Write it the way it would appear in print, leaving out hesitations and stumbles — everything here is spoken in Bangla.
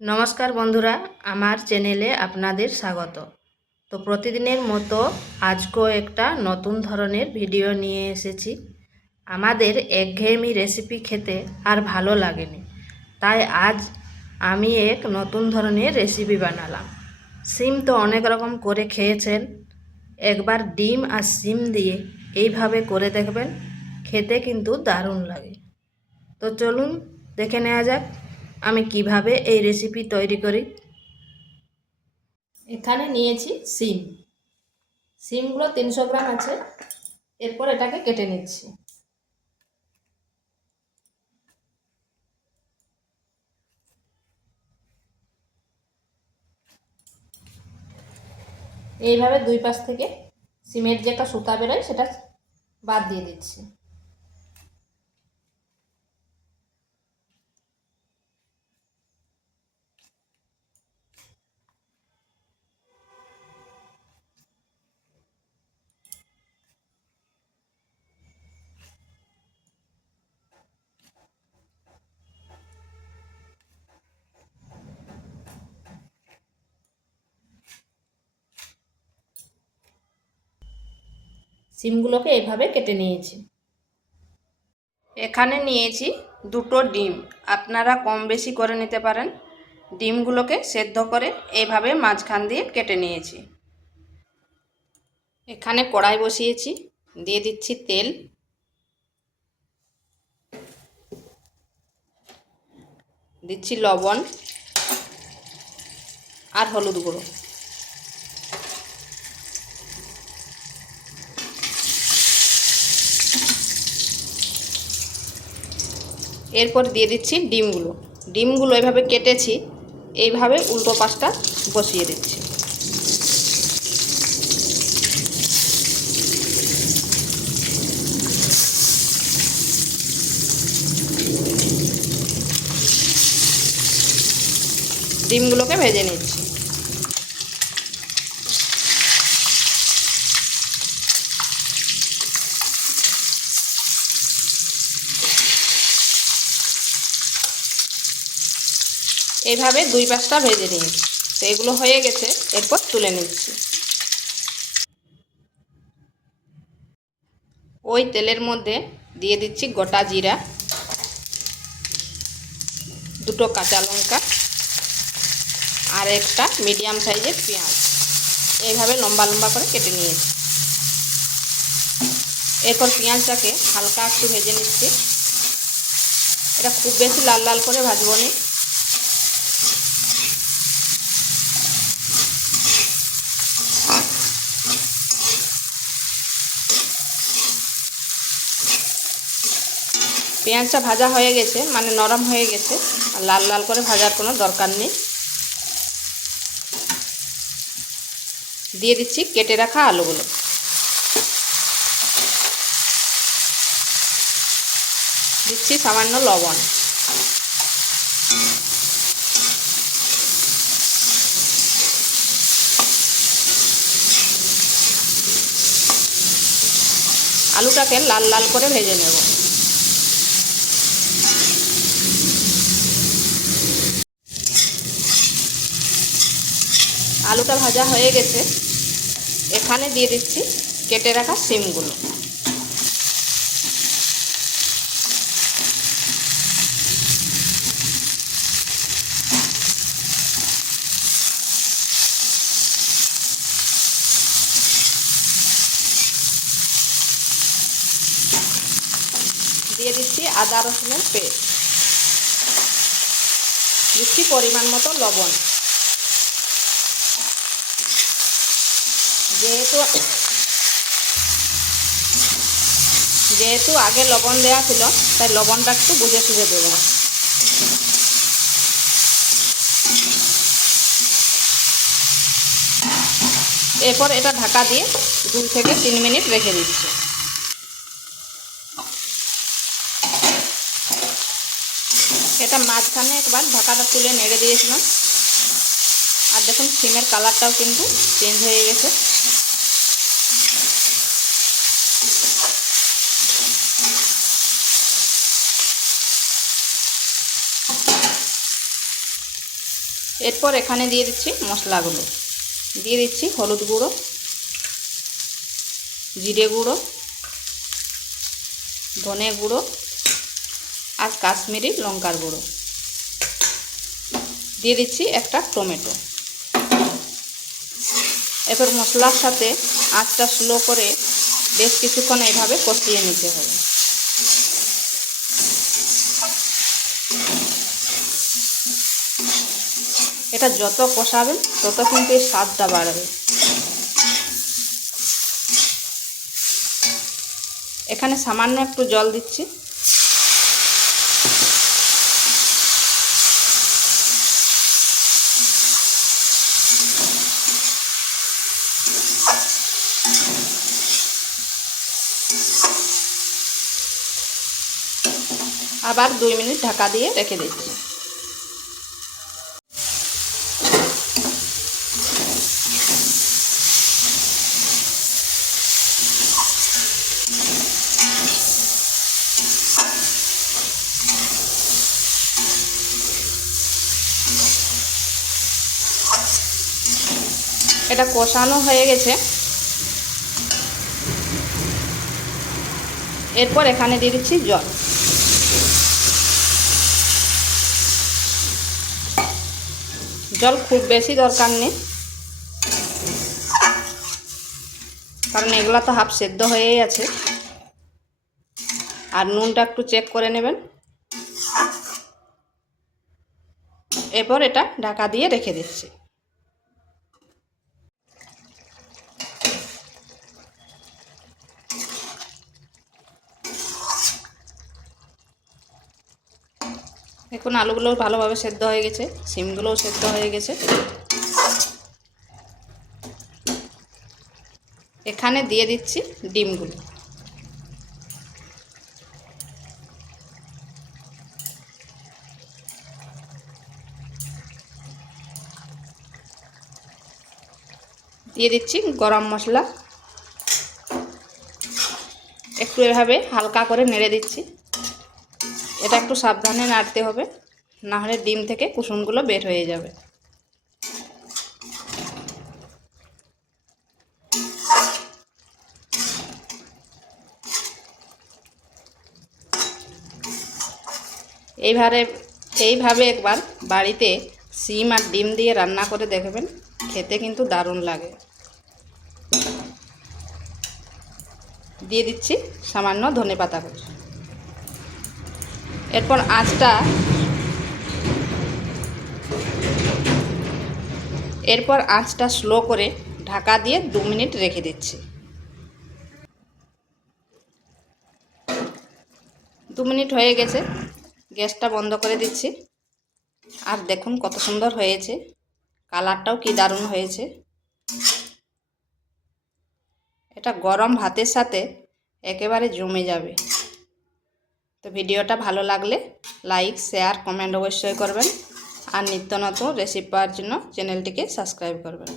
নমস্কার বন্ধুরা, আমার চ্যানেলে আপনাদের স্বাগত। তো প্রতিদিনের মতো আজকেও একটা নতুন ধরনের ভিডিও নিয়ে এসেছি। আমাদের একঘেয়েমি রেসিপি খেতে আর ভালো লাগেনি, তাই আজ আমি এক নতুন ধরনের রেসিপি বানালাম। সিম তো অনেক রকম করে খেয়েছেন, একবার ডিম আর সিম দিয়ে এইভাবে করে দেখবেন, খেতে কিন্তু দারুণ লাগে। তো চলুন দেখে নেওয়া যাক আমি কিভাবে এই রেসিপি তৈরি করি। এখানে নিয়েছি সিমগুলো 300 গ্রাম আছে। এরপর এটাকে কেটে নিচ্ছি। এইভাবে দুই পাশ থেকে সিমের যে একটা সুতা বেরোয় সেটা বাদ দিয়ে দিচ্ছি। সিমগুলোকে এইভাবে কেটে নিয়েছি। এখানে নিয়েছি দুটো ডিম, আপনারা কম বেশি করে নিতে পারেন। ডিমগুলোকে সেদ্ধ করে এইভাবে মাঝখান দিয়ে কেটে নিয়েছি। এখানে কড়াই বসিয়েছি, দিয়ে দিচ্ছি তেল, দিচ্ছি লবণ আর হলুদ গুঁড়ো। এরপর দিয়ে দিচ্ছি ডিমগুলো এভাবে কেটেছি, এইভাবে উল্টো পাশটা বসিয়ে দিচ্ছি। ডিমগুলোকে ভেজে নিচ্ছি। এইভাবে দুই পাশটা ভেজে নিয়েছি। তো এগুলো হয়ে গেছে, এরপর তুলে নিচ্ছি। ওই তেলের মধ্যে দিয়ে দিচ্ছি গোটা জিরা, দুটো কাঁচা লঙ্কা আর একটা মিডিয়াম সাইজের পেঁয়াজ এইভাবে লম্বা লম্বা করে কেটে নিয়েছি। এরপর পেঁয়াজটাকে হালকা একটু ভেজে নিচ্ছি। এটা খুব বেশি লাল লাল করে ভাজবো না। পেঁয়াজটা ভাজা হয়ে গেছে, মানে নরম হয়ে গেছে, আর লাল লাল করে ভাজার কোনো দরকার নেই। দিয়ে দিচ্ছি কেটে রাখা আলুগুলো। দিচ্ছি সামান্য লবণ। আলুটাকে লাল লাল করে ভেজে নেব। আলুটা ভাজা হয়ে গেছে, এখানে দিয়ে দিচ্ছি কেটে রাখা সিমগুলো। দিয়ে দিচ্ছি আদা রসুনের পেস্ট, দিচ্ছি পরিমাণ মতো লবণ। যেহেতু আগে লবণ দেওয়া ছিল, তাই লবণটা একটু বুঝে সুঝে দেব। এরপর এটা ঢাকা দিয়ে 2 থেকে 3 মিনিট রেখে দিচ্ছি। এটা মাঝখানে একবার ঢাকাটা তুলে নেড়ে দিয়েছিলাম, আর দেখুন সিমের কালারটাও কিন্তু চেঞ্জ হয়ে গেছে। এরপর এখানে দিয়ে দিচ্ছি মশলাগুলো। দিয়ে দিচ্ছি হলুদ গুঁড়ো, জিরে গুঁড়ো, ধনে গুঁড়ো আর কাশ্মীরি লঙ্কার গুঁড়ো। দিয়ে দিচ্ছি একটা টমেটো। এরপর মশলার সাথে আঁচটা স্লো করে বেশ কিছুক্ষণ এইভাবে কষিয়ে নিতে হবে। এটা যত কষাবেন তত কিন্তু এর স্বাদটা বাড়বে। এখানে সামান্য একটু জল দিচ্ছি। আবার 2 মিনিট ঢাকা দিয়ে রেখে দিচ্ছি। এটা কষানো হয়ে গেছে। এরপর এখানে দিয়ে দিচ্ছি জল। জল খুব বেশি দরকার নেই, কারণ এগুলো তো হাফ সেদ্ধ হয়েই আছে। আর নুনটা একটু চেক করে নেবেন। এরপর এটা ঢাকা দিয়ে রেখে দিচ্ছি। এখন আলুগুলো ভালোভাবে সেদ্ধ হয়ে গেছে, সিমগুলোও সেদ্ধ হয়ে গেছে। এখানে দিয়ে দিচ্ছি ডিমগুলো। দিয়ে দিচ্ছি গরম মশলা। একটু এভাবে হালকা করে নেড়ে দিচ্ছি। এটা একটু সাবধানে নাড়তে হবে, না হলে ডিম থেকে কুসুমগুলো বের হয়ে যাবে। এইভাবে একবার বাড়িতে সিম আর ডিম দিয়ে রান্না করে দেখবেন, খেতে কিন্তু দারুণ লাগে। দিয়ে দিচ্ছি সামান্য ধনেপাতা কুচি। এরপর আঁচটা স্লো করে ঢাকা দিয়ে 2 মিনিট রেখে দিচ্ছি। 2 মিনিট হয়ে গেছে, গ্যাসটা বন্ধ করে দিচ্ছি। আর দেখুন কত সুন্দর হয়েছে, কালারটাও কি দারুণ হয়েছে। এটা গরম ভাতের সাথে একেবারে জমে যাবে। তো ভিডিওটা ভালো লাগলে লাইক, শেয়ার, কমেন্ট অবশ্যই করবেন। আর নিত্য নতুন রেসিপি পাওয়ার জন্য চ্যানেলটিকে সাবস্ক্রাইব করবেন।